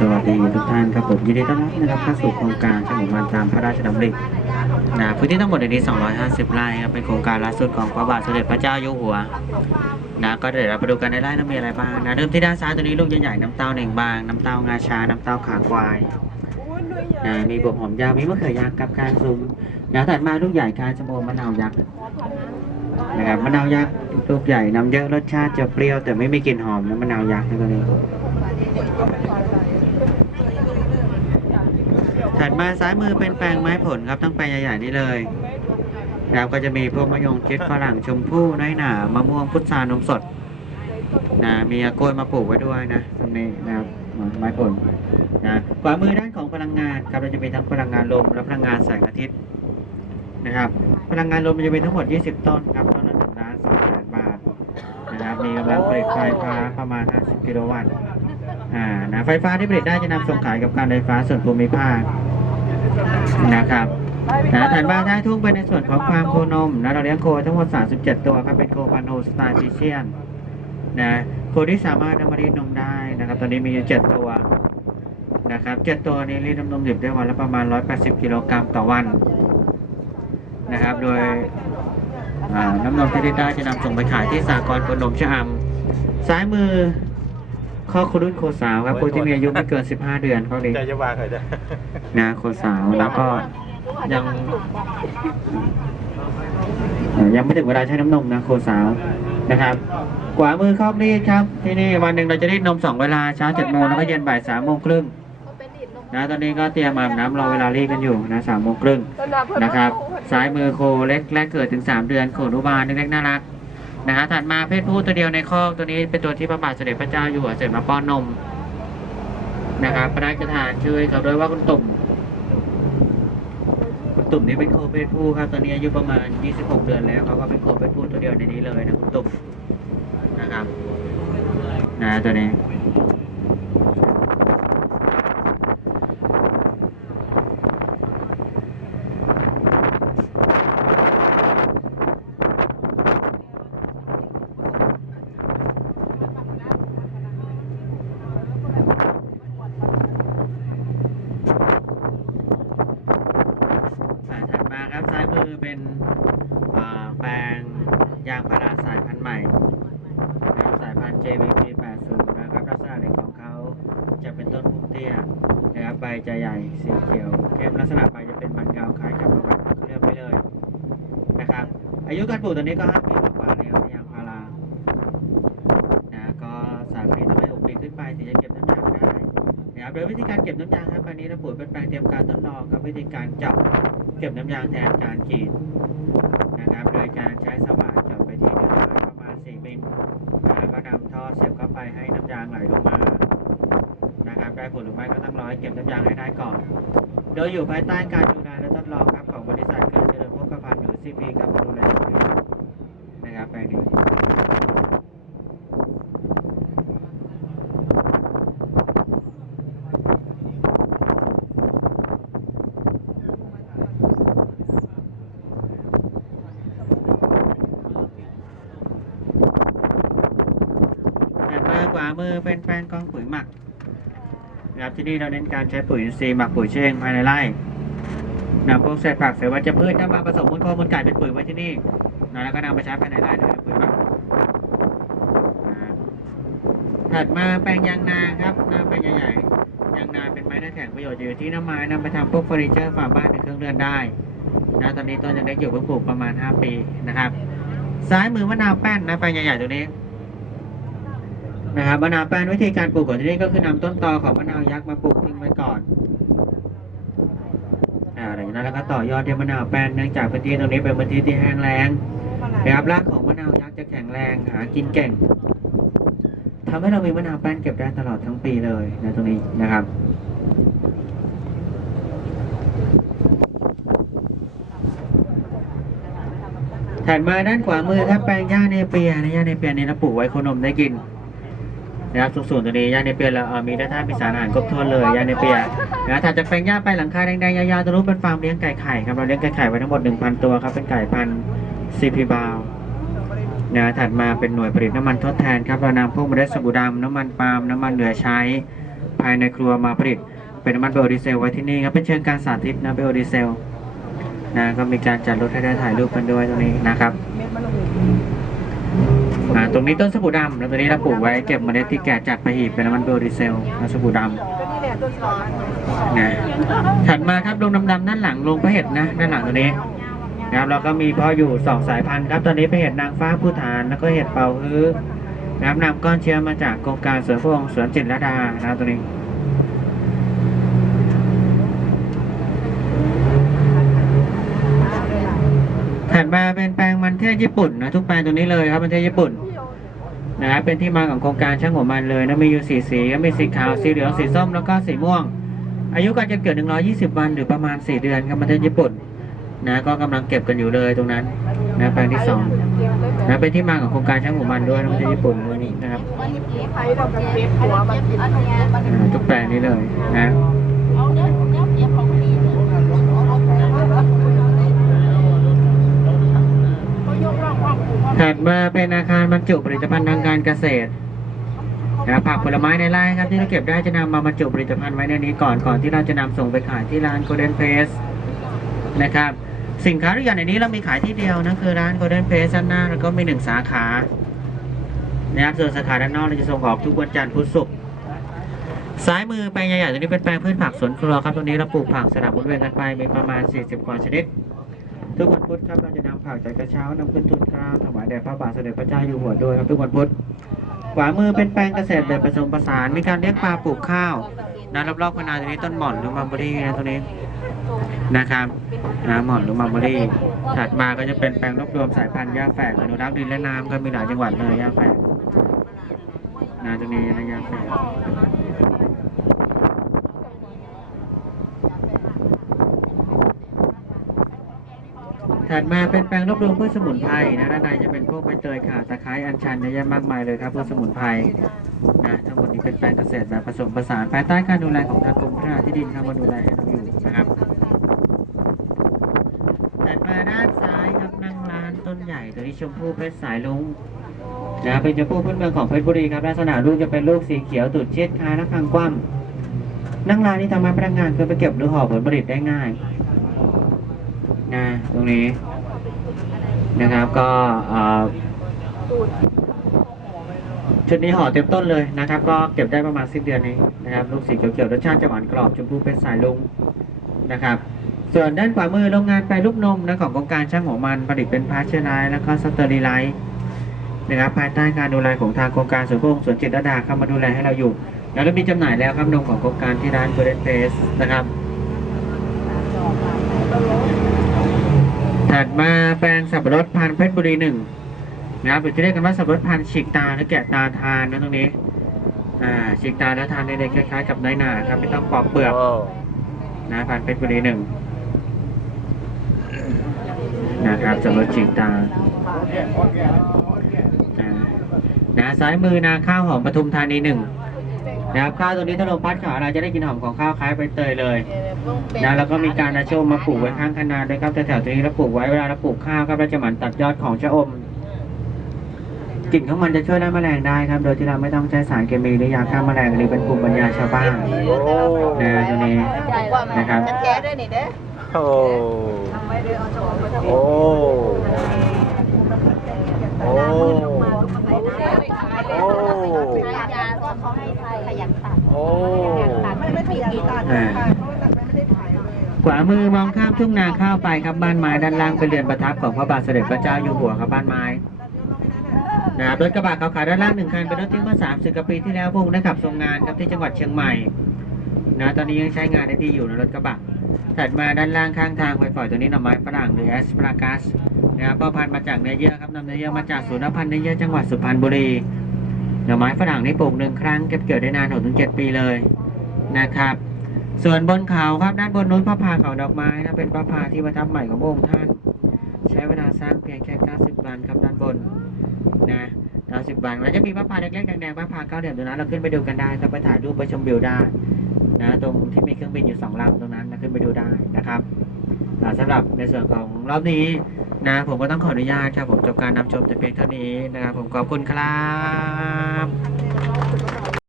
สวัสดีทุกท่านครับผมยินดีต้อนรับนะครับเข้าสู่โครงการช่างหัวมันตามพระราชดำรินะพื้นที่ทั้งหมดในนี้ 250 ไร่ครับเป็นโครงการล่าสุดของพระบาทสมเด็จพระเจ้าอยู่หัวนะก็เดี๋ยวเราไปดูกันในไร่นั้นมีอะไรบ้างนะเริ่มที่ด้านซ้ายตัวนี้ลูกใหญ่ๆน้ำเต้าเหน่งบางน้ำเต้างาช้างน้ำเต้าขาควายนะมีบวบหอมยาวมีมะเขือยาวกับการซุมนะถัดมาลูกใหญ่คาชะโมมะนาวยักษ์นะครับมะนาวยักษ์ลูกใหญ่น้ำเยอะรสชาติจะเปรี้ยวแต่ไม่มีกลิ่นหอมนะมะนาวยักษ์นะตัวนี้ ถัดมาซ้ายมือเป็นแปลงไม้ผลครับทั้งแปลงใหญ่ๆนี่เลยนะครับก็จะมีพวกมะยงชิดฝรั่งชมพู่น้อยหนามะม่วงพุทรานมสดนะมีกล้วยมาปลูกไว้ด้วยนะตรงนี้นะครับไม้ผลนะขวามือด้านของพลังงานครับเราจะมีทั้งพลังงานลมและพลังงานแสงอาทิตย์นะครับ พลังงานลมจะมีทั้งหมด 20 ต้นครับต้นละ1ล้าน2แสนบาทนะครับมีกำลังผลิตไฟฟ้าประมาณ 50 กิโลวัตต์อ่านะไฟฟ้าที่ผลิตได้จะนำส่งขายกับการไฟฟ้าส่วนภูมิภาค นะครับนะถัดมาท้ายทุ่งเป็นในส่วนของฟาร์มโคนมนะเราเลี้ยงโคทั้งหมด 37 ตัวครับเป็นโคพันโฮสไตล์ฟิเชียนนะโคที่สามารถนำมารีดนมได้นะครับ ตอนนี้มีอยู่7ตัวนะครับ7ตัวนี้รีดนมดิบได้วันละประมาณ 180 กิโลกรัมต่อวันนะครับ โดยน้ำนมที่ได้จะนำส่งไปขายที่สากลโคนมชะอำซ้ายมือ ข้อคุรุ่นโคสาวครับผู้ที่มีอายุไม่เกิน 15 เดือนเขาเลี้ยงใจจะว่าเคยได้นะโคสาวแล้วก็ยังเอ่อยังไม่ถึงเวลาใช้น้ำนมนะโคสาวนะครับขวามือครอบรีดครับ ที่นี่วันหนึ่งเราจะรีดนมสองเวลาเช้าเจ็ดโมงแล้วก็เย็นบ่ายสามโมงครึ่งนะตอนนี้ก็เตรียมอาบน้ำรอเวลารีดกันอยู่นะสามโมงครึ่งนะครับซ้ายมือโคเล็กแรกเกิดถึง3เดือนโคอนุบาลเล็กๆน่ารัก นะฮะถัดมาเพศผู้ตัวเดียวในคอกตัวนี้เป็นตัวที่พระบาทสมเด็จพระเจ้าอยู่หัวเสด็จมาป้อนนมนะครับพระราชทานชื่อเขาด้วยว่าคุณตุ่มคุณตุ่มนี่เป็นโคเพศผู้ครับตอนนี้อายุประมาณ 26 เดือนแล้วเขาก็เป็นโคเพศผู้ตัวเดียวในนี้เลยนะคุณตุ่มนะครับนะตัวนี้อ่าถัดมาครับซ้ายมือเป็นอ่าแปลงยางพาราสายพันธุ์ใหม่นะครับสายพันธุ์ JVP 80นะครับลักษณะเด่นของเขาจะเป็นต้นพุ่มเตี้ยนะครับใบจะใหญ่ สีเขียวเข้มลักษณะใบจะเป็นมันยาวคล้ายกับใบเลือกไปเลยนะครับ อายุการปลูกตัวนี้ก็5ปีกว่าแล้วยางพารานะก็สามปีถึงไปหกปีขึ้นไปถึงจะเก็บน้ำยางได้นะครับโดยวิธีการเก็บน้ำยางครับวันนี้เราปลูกเป็นแปลงเตรียมการทดลองกับวิธีการเจาะเก็บน้ำยางแทนการกรีด เก็บน้ำยางให้ได้ก่อน โดยอยู่ภายใต้การดูแลและทดลองครับของบริษัทเกิดเจริญพกพันธ์หรือ CP ครับดูแลนะครับแปลงนี้ด้านมือขวามือเป็นแปลงกองปุ๋ยหมัก นะครับที่นี่เราเน้นการใช้ปุ๋ยอินทรีย์หมักปุ๋ยเชงภายในไร่นำพวกเศษผักเศษวัชพืชนำมาผสมมูลโคมูลไก่เป็นปุ๋ยไว้ที่นี่นะแล้วก็นำไปใช้ภายในไร่โดยปุ๋ยหมักถัดมาแปลงยางนาครับนาแปลงใหญ่ๆยางนาเป็นไม้หน้าแข็งประโยชน์อยู่ที่น้ำไม้นำไปทำพวกเฟอร์นิเจอร์ฝาบ้านหรือเครื่องเรือนได้นะตอนนี้ต้นยังเล็กอยู่เพิ่งปลูกประมาณ 5 ปีนะครับ ซ้ายมือมะนาวแป้นนะแปลงใหญ่ๆตัวนี้ นะครับมะนาวแป้นวิธีการปลูกของที่นี่ก็คือนำต้นตอของมะนาวยักษ์มาปลูกทิ้งไว้ก่อนอ่าหลังจากนั้นแล้วก็ต่อยอดด้วยมะนาวแป้นเนื่องจากพื้นที่ตรงนี้เป็นพื้นที่ที่แห้งแล้งนะครับรากของมะนาวยักษ์จะแข็งแรงหากินเก่งทำให้เรามีมะนาวแป้นเก็บได้ตลอดทั้งปีเลยนะตรงนี้นะครับถัดมาด้านขวามือครับแปลงหญ้าเนเปียนะหญ้าเนเปียนี่เราปลูกไว้โคนมได้กิน นะครับสูงๆตัวนี้หญ้าเนเปียเราเอ่อมีได้ท่าตุมีสารอาหารครบถ้วนเลยหญ้าเนเปียนะถัดจากแปลงหญ้าไปหลังคาแดงๆยาวๆตัวนู้นเป็นฟาร์มเลี้ยงไก่ไข่ครับเราเลี้ยงไก่ไข่ไว้ทั้งหมด 1,000 ตัวครับเป็นไก่พันธุ์ซีพีบาวนะถัดมาเป็นหน่วยผลิตน้ำมันทดแทนครับเรานำพวกเมล็ดสบู่ดำน้ำมันปาล์มน้ำมันเหลือใช้ ภายในครัวมาผลิตเป็นน้ำมันเบลดีเซลไว้ที่นี่ครับเป็นเชิงการสาธิตนะเบลดีเซลนะก็มีการจัดรถให้ได้ถ่ายรูปกันด้วยตรงนี้นะครับ อ่าตรงนี้ต้นสบู่ดำแล้วตัวนี้เราปลูกไว้เก็บเมล็ดที่แก่จัดไปหีบเป็นน้ำมันเบลดีเซลนะสบู่ดำนะถัดมาครับลงดำๆด้านหลังลงพระเห็ดนะด้านหลังตัวนี้นะครับเราก็มีพ่ออยู่สองสายพันธุ์ครับตอนนี้เป็นเห็ดนางฟ้าผู้ฐานแล้วก็เห็ดเป่าฮื้อนะครับนำก้อนเชื้อมาจากโครงการสวนพระองค์สวนจิตรลดานะครับตัวนี้ ถัดมาเป็นแปลงมันเทศญี่ปุ่นนะทุกแปลงตัวนี้เลยครับมันเทศญี่ปุ่นนะครับเป็นที่มาของโครงการช่างหัวมันเลยนะมีอยู่สีสีก็มีสีขาวสีเหลืองสีส้มแล้วก็สีม่วง อายุการจะเกิด 120 วันหรือประมาณ 4 เดือนครับมันเทศญี่ปุ่นนะก็กำลังเก็บกันอยู่เลยตรงนั้นนะแปลงที่สองนะเป็นที่มาของโครงการช่างหัวมันด้วยนะมันเทศญี่ปุ่นตัวนี้นะครับอ่าทุกแปลงนี้เลยนะ ถัดมาเป็นอาคารบรรจุผลิตภัณฑ์ทางการเกษตรนะครับผักผลไม้ในไร่ครับที่เราเก็บได้จะนำมาบรรจุผลิตภัณฑ์ไว้ในนี้ก่อนก่อนที่เราจะนำส่งไปขายที่ร้าน Golden Place นะครับสินค้าทุกอย่างในนี้เรามีขายที่เดียวนะคือร้าน Golden Place ด้านหน้าแล้วก็มีหนึ่งสาขานะครับส่วนสาขาด้านนอกเราจะส่งออกทุกวันจันทร์พุธศุกร์ซ้ายมือแปลงใหญ่ๆตัวนี้เป็นแปลงพืชผักสวนครัวครับตรงนี้เราปลูกผักสลับหมุนเวียนกันไปมีประมาณ 40 กว่าชนิด ทุกวันพุธครับเราจะนำผักจากกระเช้านำขึ้นทุนกล้าวถวายแด่พระบาทสมเด็จพระเจ้าอยู่หัวด้วยครับทุกวันพุธขวามือเป็นแปลงเกษตรแบบผสมผสานมีการเลี้ยงปลาปลูกข้าวนะรอบๆคณาตรงนี้ต้นหม่อนหรือมัมเบอรี่นะตรงนี้นะครับนะหม่อนหรือมัมเบอรี่ถัดมาก็จะเป็นแปลงรวบรวมสายพันธุ์หญ้าแฝกอนุรักษ์ดินและน้ำก็มีหลายจังหวัดเลยหญ้าแฝกนะตรงนี้นะหญ้าแฝก ถัดมาเป็นแปลงรวบรวมพืชสมุนไพรนะด้านในจะเป็นพวกใบเตยข่าตะไคร้อัญชันเยอะแยะมากมายเลยครับพืชสมุนไพรนะทั้งหมดนี้เป็นแปลงเกษตรแบบผสมผสานภายใต้การดูแลของทางกรมพัฒนาที่ดินเข้ามาดูแลให้เราอยู่นะครับถัดมาด้านซ้ายครับนั่งร้านต้นใหญ่ตัวนี้ชมพู่เพชรสายลุงนะเป็นชมพู่พื้นเมืองของเพชรบุรีครับลักษณะลูกจะเป็นลูกสีเขียวตุดเชิดคาและพังกว้ำนั่งร้านนี้ทำให้พนักงานเพื่อไปเก็บหรือห่อผลผลิตได้ง่าย นะตรงนี้นะครับก็ชุดนี้ห่อเต็มต้นเลยนะครับ ก็เก็บได้ประมาณสิ้นเดือนนี้นะครับลูกสีเขียวๆรสชาติจะหวานกรอบชมพูเป็นสายลุงนะครับ ส่วนด้านขวามือโรงงานแปรรูปนมนะของโครงการช่างหัวมันผลิตเป็นพาสเชอร์ไลท์แล้วก็สเตอริไลท์นะครับภายใต้การดูแลของทางโครงการสวนพงค์สวนจิตรดาเข้ามาดูแลให้เราอยู่แล้วมีจำหน่ายแล้วครับนมของโครงการที่ร้านโกลเด้นเพสนะครับ ถัด มาแปลงสับปะรดพันธุ์เพชรบุรีหนึ่งนะครับหรือที่เรียกกันว่าสับปะรดพันธุ์ฉีกตาหรือแกะตาทานนะตรงนี้ อ่าฉีกตาแล้วทานได้เลยคล้ายๆกับน้อยหนาครับไม่ต้องปอกเปลือกนะพันธุ์เพชรบุรีหนึ่งนะครับสับปะรดฉีกตาอ่านะซ้ายมือนาข้าวหอมปทุมธานีหนึ่ง นะครับข้าวตัวนี้ถ้าลมพัดขาเราจะได้กลินหอมของข้าวคล้ายใบเตยเลยนะแล้วก็มีการนาโชมมาปลูกไว้ข้างคะนาด้วยครับแต่แถวๆตรงนี้เราปลูกไว้เวลาเราปลูกข้าวครับเราจะหมั่นตัดยอดของชะอมกลิ่นของมันจะช่วยไล่แมลงได้ครับ โดยที่เราไม่ต้องใช้สารเคมีหรือยาฆ่าแมลงหรือเป็นภูมิปัญญาชาวบ้านนะตัวนี้นะครับแก้ด้วยนี่เด้อโอ้ทำไว้เด้อ เอาจะออกไปทำโอ้โอ้โอ้ยาก็เขาให้ขยันตัดโอ้ไม่ไม่ขยันตัดอ่าตัดไปไม่ได้ถ่ายเลยขวามือมองข้ามทุ่งนาข้าวไปครับบ้านไม้ด้านล่างเป็นเรือนประทับของพระบาทสมเด็จพระเจ้าอยู่หัวครับบ้านไม้นะครับรถกระบะขาวๆด้านล่างหนึ่งคันเป็นรถที่เมื่อ30กว่าปีที่แล้วพวกได้ขับทรงงานครับที่จังหวัดเชียงใหม่นะตอนนี้ยังใช้งานได้ที่อยู่ในรถกระบะถัดมาด้านล่างข้างทางไปปล่อยตัวนี้หน่อไม้ฝรั่งหรือแอสปรากัสนะครับพ่อพันธุ์มาจากเนื้อเยื่อครับนำเนื้อเยื่อมาจากศูนย์พันธุ์เนื้อเยื่อจังหวัดสุพรรณบุรี หน่อไม้ฝรั่งนี่ปลูกหนึ่งครั้งเก็บเกี่ยวได้นาน6-7ปีเลยนะครับ ส่วนบนเขาครับด้านบนนู้นพระพาเขาดอกไม้นะเป็นพระพาที่ประทับใหม่ของพระองค์ท่าน ใช้เวลาสร้างเพียงแค่ 90 วันครับด้านบนนะ90วันแล้วจะมีพระพาเล็กๆแดงๆพระพาเก้าเหลี่ยมตรงนั้นเราขึ้นไปดูกันได้ครับไปถ่ายรูปไปชมวิวได้นะตรงที่มีเครื่องบินอยู่สองลำตรงนั้นนะขึ้นไปดูได้นะครับอ่าสำหรับในส่วนของรอบนี้ นะผมก็ต้องขออนุญาตครับผมจบการนำชมแต่เพียงเท่านี้นะครับผมขอบคุณครับ